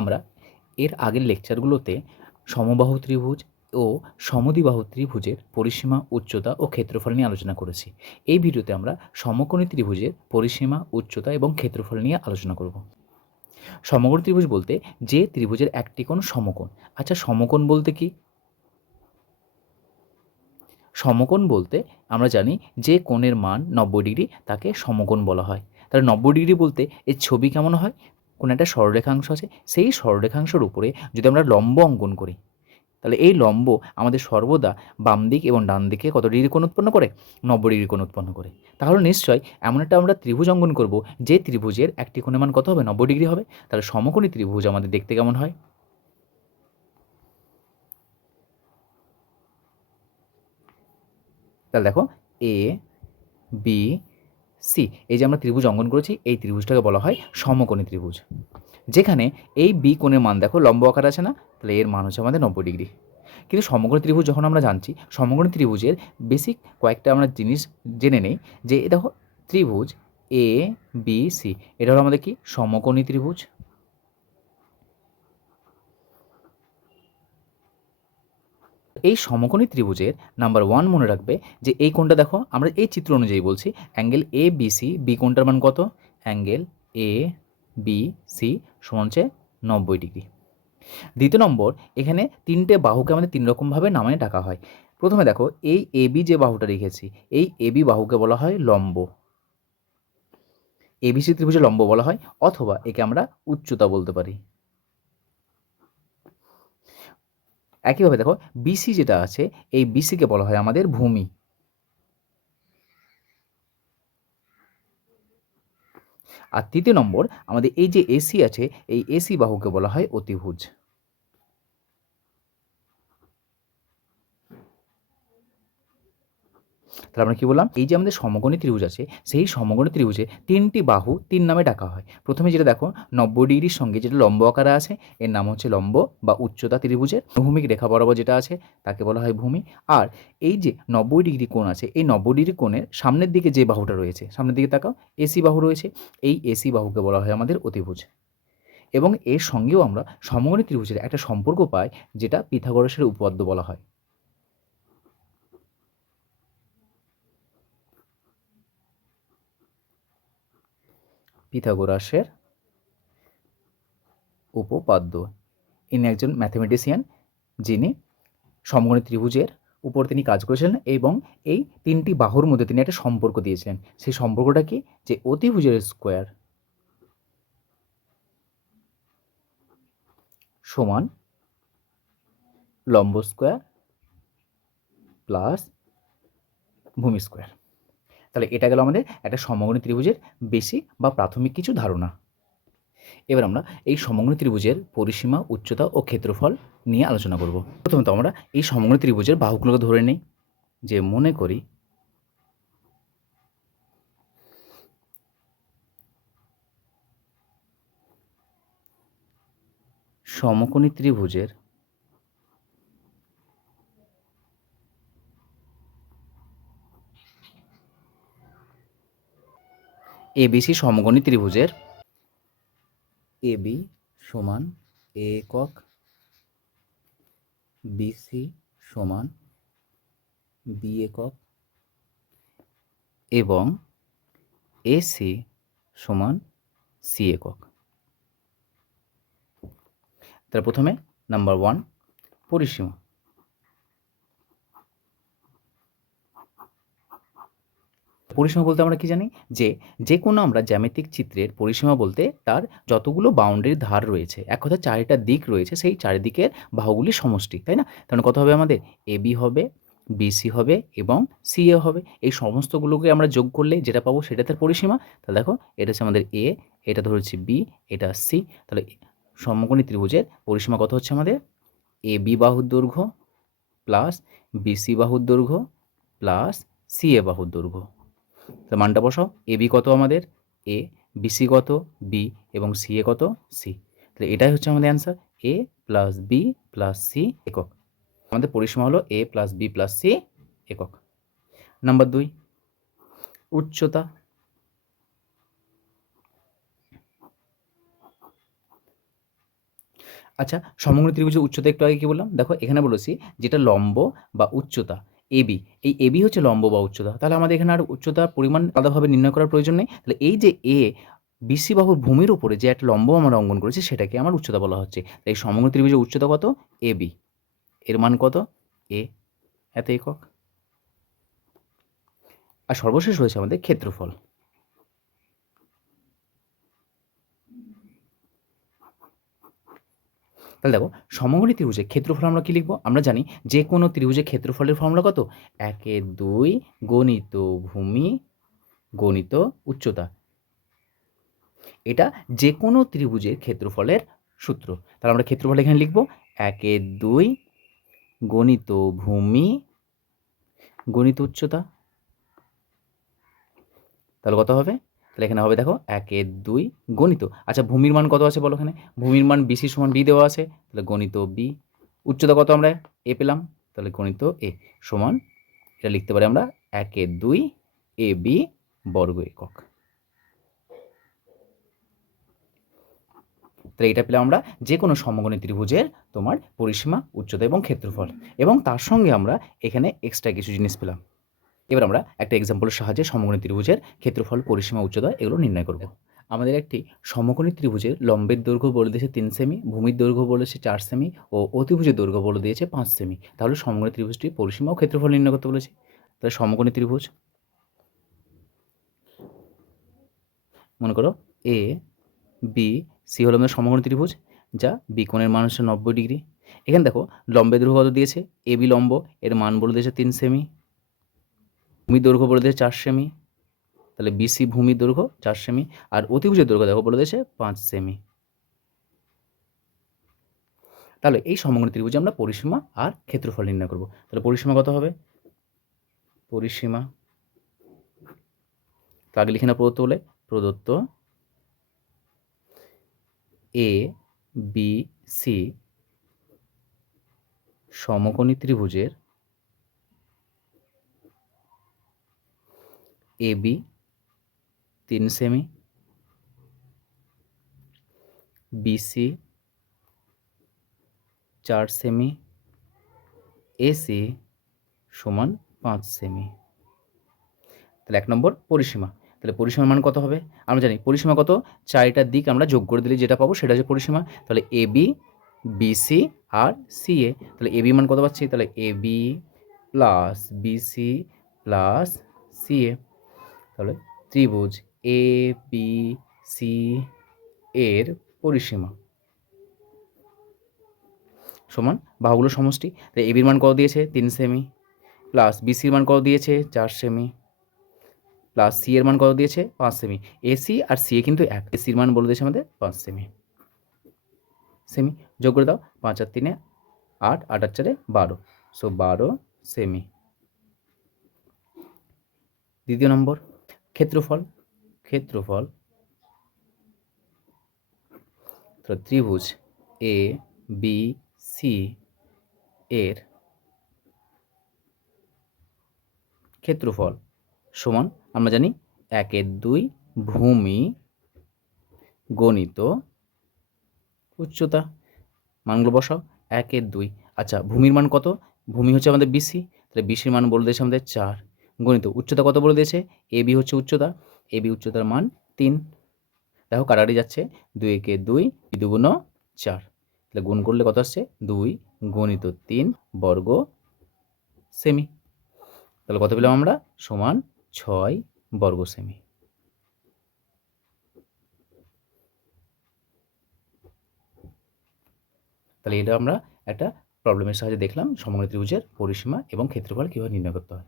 আমরা এর আগের লেকচারগুলোতে সমবাহু ত্রিভুজ ও সমদ্বিবাহু ত্রিভুজের পরিসীমা, উচ্চতা ও ক্ষেত্রফল নিয়ে আলোচনা করেছি। এই ভিডিওতে আমরা সমকোণী ত্রিভুজের পরিসীমা, উচ্চতা এবং ক্ষেত্রফল নিয়ে আলোচনা করব। সমকোণ ত্রিভুজ বলতে যে ত্রিভুজের একটি কোণ সমকোণ। আচ্ছা সমকোণ বলতে কি? সমকোণ বলতে আমরা জানি যে কোণের মান নব্বই ডিগ্রি তাকে সমকোণ বলা হয়। তাহলে নব্বই ডিগ্রি বলতে এর ছবি কেমন হয়? কোনো একটা সরলরেখাংশ আছে, সেই সরলরেখাংশের উপরে যদি আমরা লম্ব অঙ্কন করি, তাহলে এই লম্ব আমাদের সর্বদা বাম দিক এবং ডান দিকে কত ডিগ্রি কোণ উৎপন্ন করে? নব্বই ডিগ্রি কোণ উৎপন্ন করে। তাহলে নিশ্চয়ই এমন একটা আমরা ত্রিভুজ অঙ্কন করব, যে ত্রিভুজের একটি কোণের মান কত হবে? নব্বই ডিগ্রি হবে। তাহলে সমকোণী ত্রিভুজ আমাদের দেখতে কেমন হয়? তাহলে দেখো এ বি সি, এই যে আমরা ত্রিভুজ অঙ্কন করেছি, এই ত্রিভুজটাকে বলা হয় সমকোণী ত্রিভুজ। যেখানে এই বি কোণের মান দেখো, লম্ব আকার আছে না? তাহলে এর মান হচ্ছে আমাদের নব্বই ডিগ্রি। কিন্তু সমগ্র ত্রিভুজ যখন আমরা জানছি সমগ্র ত্রিভুজের বেসিক কয়েকটা আমরা জিনিস জেনে নেই যে দেখো, ত্রিভুজ এ বি সি এটা হলো আমাদের কি? সমকোণী ত্রিভুজ। এই সমকোণী ত্রিভুজের নাম্বার ওয়ান মনে রাখবে যে এই কোণটা দেখো, আমরা এই চিত্র অনুযায়ী বলছি angle A B C B কোণটার মান কত? অ্যাঙ্গেল এ বি সি সমান হচ্ছে নব্বই ডিগ্রি। দ্বিতীয় নম্বর, এখানে তিনটে বাহুকে আমাদের তিন রকমভাবে নামায় ডাকা হয়। প্রথমে দেখো, এই এ বি যে বাহুটা রেখেছি, এই এ বি বাহুকে বলা হয় লম্ব। এবিসি ত্রিভুজে লম্ব বলা হয়, অথবা একে আমরা উচ্চতা বলতে পারি। একইভাবে দেখো বিসি যেটা আছে, এই বিসিকে বলা হয় আমাদের ভূমি। আর তৃতীয় নম্বর, আমাদের এই যে এসি আছে, এই এসি বাহুকে বলা হয় অতিভুজ। তাহলে আমরা কি বললাম? এই যে আমাদের সমগণী ত্রিভুজ আছে, সেই সমগণী ত্রিভুজে তিনটি বাহু তিন নামে ডাকা হয়। প্রথমে যেটা দেখো নব্বই ডিগ্রির সঙ্গে যেটা লম্ব আকারে আছে, এর নাম হচ্ছে লম্ব বা উচ্চতা ত্রিভুজের। ভূমিক রেখা বরাবর যেটা আছে, তাকে বলা হয় ভূমি। আর এই যে নব্বই ডিগ্রি কোণ আছে, এই নব্বই ডিগ্রি কোণের সামনের দিকে যে বাহুটা রয়েছে, সামনের দিকে তাকাও এসি বাহু রয়েছে, এই এসি বাহুকে বলা হয় আমাদের অতিভুজ। এবং এর সঙ্গেও আমরা সমগণী ত্রিভুজের একটা সম্পর্ক পাই, যেটা পিথাগোরাসের উপপাদ্য বলা হয়। পিথাগোরাসের উপপাদ্য। ইনি একজন ম্যাথামেটিশিয়ান, যিনি সমগণী ত্রিভুজের উপর তিনি কাজ করেছিলেন এবং এই তিনটি বাহুর মধ্যে তিনি একটা সম্পর্ক দিয়েছিলেন। সেই সম্পর্কটা কি? যে অতিভুজের স্কোয়ার সমান লম্ব স্কোয়ার প্লাস ভূমি স্কোয়ার। তাহলে এটা গেল আমাদের একটা সমগ্রী ত্রিভুজের বেশি বা প্রাথমিক কিছু ধারণা। এবার আমরা এই সমগ্র ত্রিভুজের পরিসীমা, উচ্চতা ও ক্ষেত্রফল নিয়ে আলোচনা করব। প্রথমত আমরা এই সমগ্র ত্রিভুজের বাহুগুলোকে ধরে নিই, যে মনে করি সমকোণী ত্রিভুজের এবিসি সমকোণী ত্রিভুজের। এবি সমান এ একক বিসি সমান বি একক এবং এসি সমান সি একক তাহলে প্রথমে নাম্বার ওয়ান পরিসীমা। পরিসীমা বলতে আমরা কি জানি? যে যে কোনো আমরা জ্যামিতিক চিত্রের পরিসীমা বলতে তার যতগুলো বাউন্ডারির ধার রয়েছে, এক কথা চারিটা দিক রয়েছে, সেই চারিদিকের বাহুগুলি সমষ্টি, তাই না? তাহলে কত হবে আমাদের? এ বি হবে বিসি হবে এবং সিএ হবে। এই সমস্তগুলোকে আমরা যোগ করলে যেটা পাবো সেটা তার পরিসীমা। তাহলে দেখো, এটা হচ্ছে আমাদের এ এটা ধরেছি বি এটা সি তাহলে সমকোণী ত্রিভুজের পরিসীমা কত হচ্ছে আমাদের? এ বি বাহুর দৈর্ঘ্য প্লাস বিসি বাহুর দৈর্ঘ্য প্লাস সিএ বাহুর দৈর্ঘ্য। তাহলে মানটা বসাও। এ বি কত আমাদের? এ বিসি কত? বি এবং সি এ কত? সি তাহলে এটাই হচ্ছে আমাদের answer A plus B plus C একক। আমাদের পরিসীমা হলো A plus B plus C একক। নাম্বার দুই, উচ্চতা। আচ্ছা সমগ্র ত্রিভুজের উচ্চতা একটু আগে কি বললাম? দেখো, এখানে বলেছি যেটা লম্ব বা উচ্চতা এবি এই এবি হচ্ছে লম্ব বা উচ্চতা। তাহলে আমাদের এখানে আর উচ্চতার পরিমাণ আলাদাভাবে নির্ণয় করার প্রয়োজন নেই। তাহলে এই যে এ বিসি বাহুর ভূমির উপরে যে একটা লম্ব আমরা অঙ্কন করেছি, সেটাকে আমার উচ্চতা বলা হচ্ছে। তাই সমগ্র ত্রিভুজের উচ্চতা কত? এ বি এর মান কত? এ এত একক। আর সর্বশেষ রয়েছে আমাদের ক্ষেত্রফল। তাহলে দেখো, সমগ্রী ত্রিভুজের ক্ষেত্রফল আমরা কি লিখব? আমরা জানি যে কোনো ত্রিভুজের ক্ষেত্রফলের ফর্মুলা কত? একে দুই গণিত ভূমি গণিত উচ্চতা। এটা যে কোনো ত্রিভুজের ক্ষেত্রফলের সূত্র। তাহলে আমরা ক্ষেত্রফল এখানে লিখব, একে দুই গণিত ভূমি গণিত উচ্চতা। তাহলে কত হবে? তাহলে এখানে হবে দেখো একের দুই, গণিত। আচ্ছা ভূমির মান কত আছে বলো এখানে? ভূমির মান বিসি সমান বি দেওয়া আছে, তাহলে গণিত বি উচ্চতা কত আমরা এ পেলাম? তাহলে গণিত এ সমান, এটা লিখতে পারি আমরা একে দুই এ বি বর্গ একক। তাহলে এটা পেলাম আমরা যে কোনো সমগণী ত্রিভুজের তোমার পরিসীমা, উচ্চতা এবং ক্ষেত্রফল। এবং তার সঙ্গে আমরা এখানে এক্সট্রা কিছু জিনিস পেলাম। এবার আমরা একটা এক্সাম্পলের সাহায্যে সমকোণী ত্রিভুজের ক্ষেত্রফল, পরিসীমা, উচ্চতা এগুলো নির্ণয় করব। আমাদের একটি সমকোণী ত্রিভুজের লম্বের দৈর্ঘ্য বলে দিয়েছে তিন সেমি ভূমির দৈর্ঘ্য বলেছে চার সেমি ও অতিভুজের দৈর্ঘ্য বলে দিয়েছে পাঁচ সেমি তাহলে সমকোণী ত্রিভুজটির পরিসীমা ও ক্ষেত্রফল নির্ণয় করতে বলেছে। তাহলে সমকোণী ত্রিভুজ মনে করো এ বি সি হলো আমাদের সমকোণী ত্রিভুজ, যা বি কোণের মান হচ্ছে নব্বই ডিগ্রি। এখানে দেখো লম্বের দৈর্ঘ্য কত দিয়েছে? এ বি লম্ব, এর মান বলে দিয়েছে তিন সেমি ভূমির দৈর্ঘ্য বলে দিয়েছে চার সেমি। তাহলে বিসি ভূমি দৈর্ঘ্য চার সেমি। আর অতিভুজের দৈর্ঘ্য দেখো বলে দিয়েছে পাঁচ সেমি। তাহলে এই সমগ্র ত্রিভুজে আমরা পরিসীমা আর ক্ষেত্রফল নির্ণয় করব। তাহলে পরিসীমা কত হবে? পরিসীমা। আগে লিখে না প্রদত্ত বলে। প্রদত্ত এ বি সি সমকোণী ত্রিভুজের এ বি তিন সেমি বিসি চার সেমি এসি সমান পাঁচ সেমি তাহলে এক নম্বর পরিসীমা। তাহলে পরিসীমার মান কত হবে? আমরা জানি পরিসীমা কত? চারিটার দিক আমরা যোগ করে দিলে যেটা পাবো সেটা হচ্ছে পরিসীমা। তাহলে এ বি বিসি আর সি এ তাহলে এ বি মান কত পাচ্ছি? তাহলে A B plus BC plus C A তাহলে ত্রিভুজ এ বি সি এর পরিসীমা সমান বাহুগুলোর সমষ্টি। তাই এবির মান কত দিয়েছে? তিন সেমি। প্লাস বিসির মান কত দিয়েছে? চার সেমি। প্লাস সি এর মান কত দিয়েছে? পাঁচ সেমি। এসি আর সি এ কিন্তু এক। এসির মান বলে দিয়েছে আমাদের পাঁচ সেমি। সেমি। যোগ করে দাও। পাঁচ আর তিনে আট আট আর চারে বারো। সো বারো সেমি। দ্বিতীয় নম্বর। ক্ষেত্রফল ক্ষেত্রফল, তো ত্রিভুজ এ বি সি এর ক্ষেত্রফল সমান, আমরা জানি একের দুই ভূমি গণিত উচ্চতা, মানগুলো বসাও, একের দুই। আচ্ছা ভূমির মান কত? ভূমি হচ্ছে আমাদের বিসি তাহলে বিসির মান বলে দিয়েছে আমাদের চার। গণিত, উচ্চতা কত বলে দিয়েছে? এ বি হচ্ছে উচ্চতা। এ বি উচ্চতার মান তিন। দেখো কাটারি যাচ্ছে। দুই একে দুই দুগুণ চার। তাহলে গুণ করলে কত আসছে? দুই গণিত তিন বর্গ সেমি তাহলে কত পেলাম আমরা? সমান ছয় বর্গ সেমি তাহলে এটা আমরা একটা প্রবলেমের সাহায্যে দেখলাম সমগ্র ত্রিভুজের পরিসীমা এবং ক্ষেত্রফল কীভাবে নির্ণয় করতে হয়।